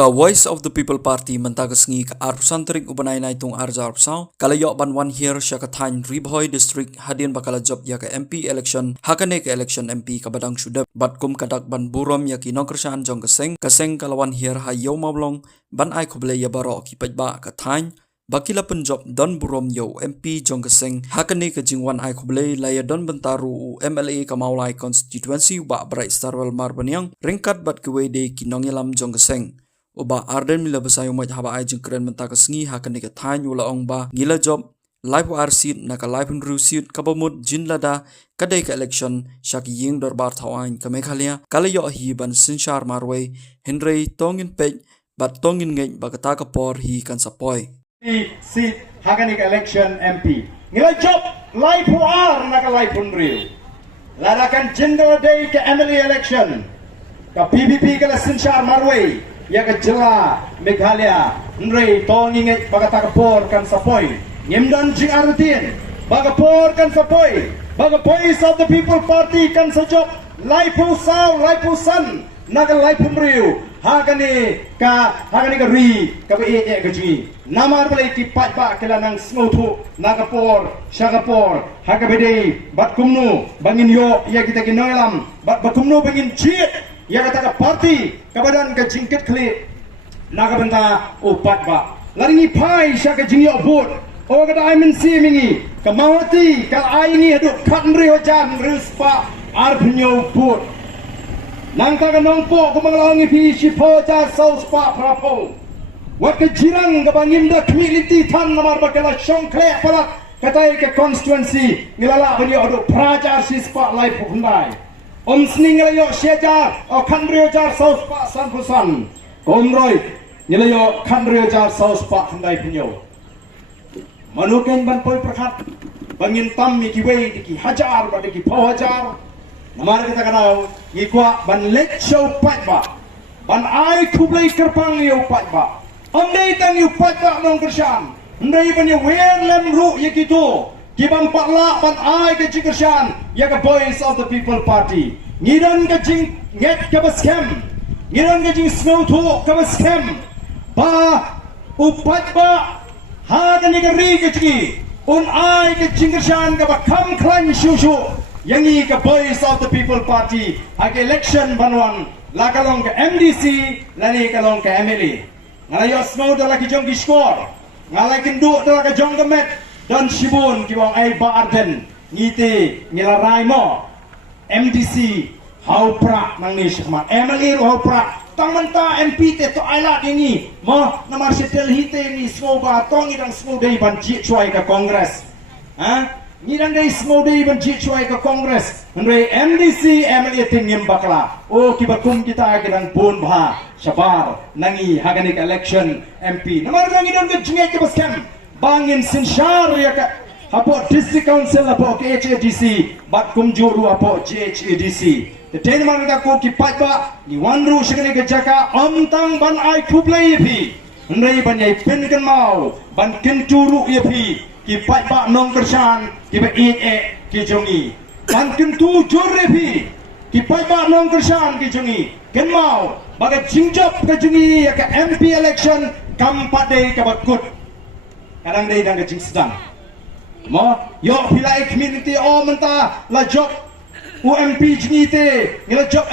Ka Voice of the People Party mentagasngi ka arusan tering ubanay na itong arja arsaw kalayo banwan here siya ka Thain Ribhoy District hadin bakala job ya ka MP election hakane ka election MP ka badang sudap batkum kadak ban burom ya ki nongkersan jong kaseng kalawan here hayo mablong ban ay kuble ya baro ki pajba ka Thain bakila penjob don burom yo MP jong kaseng hakane ka jingwan ay kuble laya don bentaru MLA ka maulai constituency ba brai starwal marbanyang ringkat bat kwede ki nongilam jong kaseng Oba arden mila basayo maj haba ay jeng keren mentagasngi hakane ka Thain wala ong ba ngila job live war seat naka live hunru seat kabamut jinlada kadai ka election shaki ying dorbar thawain ka Meghalaya kalayo hi ban sinshar marway Henry tongin pej bat tongin ngej bagata ka por hi kan sapoy seat hakane ka election MP ngila job live war naka live hunru ladakan jindo day ka MLA election ka PPP ka sinshar marway ya ka jela Meghalaya nrei tonginget bagatakapor kan sapoy nyemdan jing arutin bagapor kan sapoy bagapoy of the People Party kan sajop laipu san naga laipu mriu hakani ka ri ka be ka jingi namar balai ki pat kala nang smotu nagapor shagapor hakabede batkumnu bangin yo ya kita kinoilam batkumnu bangin chiet ya kata parti kabadan ka jingket kli naga benta upat ba lari ni pai syaka jingi obot o kata aimin si mingi ka mawati kal aingi aduk katnri hojan rispa arpnyo put nang ka nongpo ko manglangi pi sipo ja spa prapo wat ka jirang ka bangimda community tan namar bakala shongkle pala kata ke constituency ngilala bani aduk praja spa life hundai Om sning ngelayo syejar o kanrio jar saus pak san pusan komroy ngelayo kanrio jar saus pak handai punyo manuken ban poi perkat bangin tam mi ki wei ki hajar ba ki pau hajar namar kita kanau ngikwa ban lek show pat ba ban ai kublai kerpang yo pat ba ondai tang yo pat ba nong kersan ndai ban yo wen lem ru yikitu Kibang pakla ban ai ke jingkersan ya ke Voice of the People Party ngidan ke jing nget ke baskem ngidan ke jing snow tu ke baskem ba upat ba ha ke negeri ke jingi un ai ke jingkersan ke bakam klan shushu yang ni ke Voice of the People Party ag election banwan la kalong ke MDC lani kalong ke MLA ngalayo snow dala ke jong ki score ngalai kendu dala ke jong kemet dan Shibun kibang ay baarden ngiti ngilaray mo MDC haupra nang ni shikmat MLA haupra tangmanta MP te to ala ini mo namar setel hite ni smoba tong idang smodai ban ji choi ka Congress ha ngidang dai smodai ban ji choi ka Congress ndre MDC MLA tingim bakla o kibakum kita kidang pun bha shabar nangi haganik election MP namar ngidang ke jinge ke baskem bangin sinshar ya ka apo district council apo ke HADC bat kumjuru apo JHADC the ten man ka ko ki patba ni wanru shikane ke jaka amtang ban ai kuplay pi ndai ban yai pen kan mau ban kenturu pi ki patba nong kersan ki ba ki jongi ban kentu jore pi ki patba nong kersan ki jongi ken mau baga jingjap ke jongi ya ka MP election kampade ka bakut kadang day dang jing sedang mo yo pilai community o menta la job UMP jingite ngila job